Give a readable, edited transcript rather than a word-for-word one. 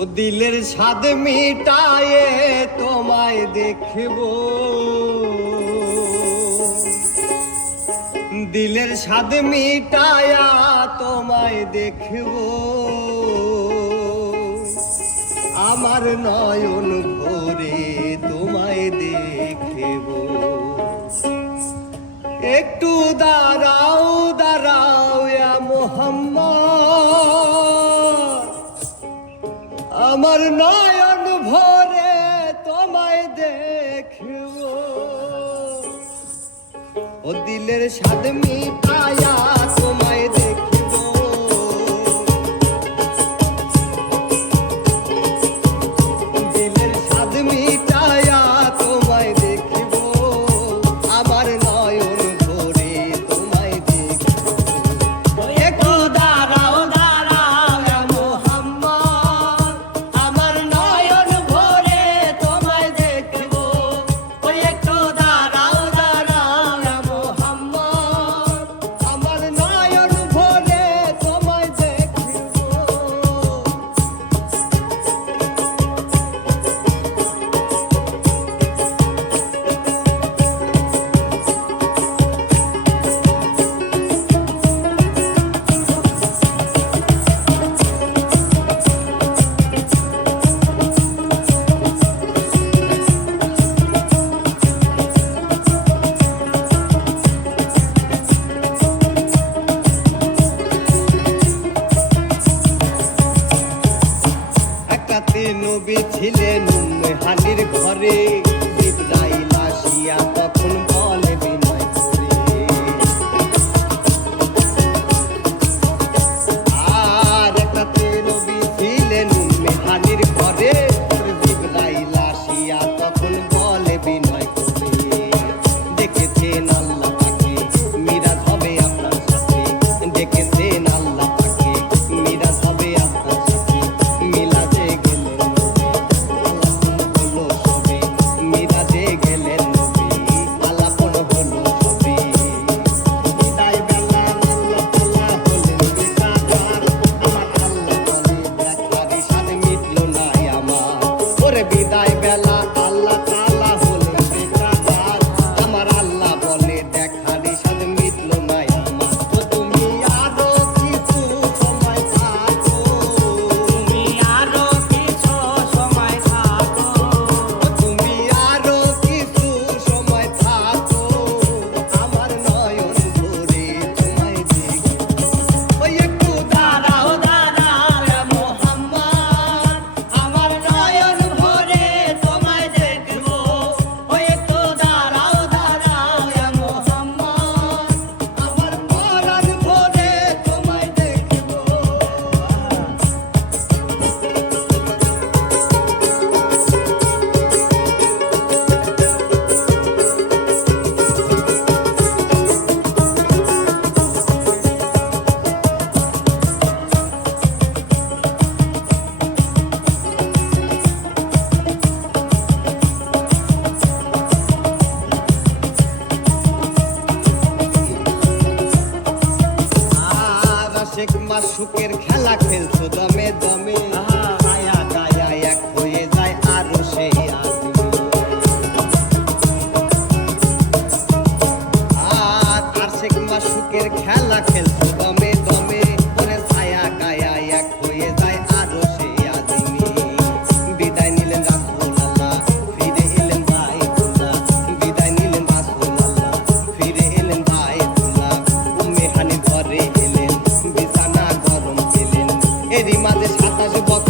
ও দিলের স্বাদ মিটায়ে তোমায় দেখব, দিলের স্বাদ মিটায়া তোমায় দেখব, আমার নয়ন ভরে তোমায় দেখব। একটু দাঁড়াও দাঁড়াও ইয়া মুহাম্মদ, আমার নয়ন ভরে তোমায় দেখব। ও দিলের স্বাদ মিটায়া তোমায় দেখব, দিলের স্বাদ মিটায়া তোমায় দেখব, আমার নয়ন ভরে তোমায় দেখব। একটু দাঁড়াও দাঁড়াও ইয়া মুহাম্মদ, আমার নয়ন ভরে তোমায় দেখব। ওই একটু দাঁড়াও দাঁড়াও ইয়া মুহাম্মদ, আমার নয়ন ভরে তোমায় দেখব। একাতে নবী ছিলেন হানির ঘরে, জিবরাইল আসিয়া তখন বলে বিনয় করে, আর একাতে নবী ছিলেন হানির ঘরে, জিবরাইল আসিয়া তখন বলে বিনয় করে, দেখেছেন আল্লাহ পাকে মিরাজ হবে আপনার সাথে, দেখেছেন আল্লাহ পাকে মিরাজ হবে আপনার সাথে, মিলাদে গেলেন মিরাজে গেলেন নবী, আলাপন হলো ছবি। বিদায় বেলা আল্লাহ তাআলা হলেন বেকার, আমার আল্লাহ বলে দেখার স্বাদ মিটলো না আমার। ওরে বিদায় বেলা আল্লাহ তাআলা হলেন বেকার, আমার আল্লাহ বলে দেখার স্বাদ মিটলো না আমার। তো তুমি আরো কিছু সময় থাকো, তুমি আরো কিছু সময় থাকো, তুমি আরো কিছু সময় থাকো, আমার নয়ন ভরে তোমায় দেখব। ওই একটু দাঁড়াও দাঁড়াও ইয়া মুহাম্মদ, আমার নয়ন ভরে তোমায় দেখব। ওই একটু দাঁড়াও দাঁড়াও ইয়া মুহাম্মদ, আমার পরাণ ভরে তোমায় দেখব। আর আশেক মাসুকের খেলা খেলছো দমে দমে, গায়া গায়া এক হয়ে যায় আরো সেই আদমি। আর আশেক মাসুকের খেলা খেলছো দমে দমে, ওরে ছায়া গায়া এক হয়ে যায় আরো সেই আদমি। বিদায় নিলেন রাসূলুল্লাহ, ফিরে এলেন বাইতুল্লাহ, বিদায় নিলেন রাসূলুল্লাহ, ফিরে এলেন বাইতুল্লাহ। উম্মে হানি ঘরে এলেন, বিছানা গরম পেলেন, এরই মাঝে 27 বছর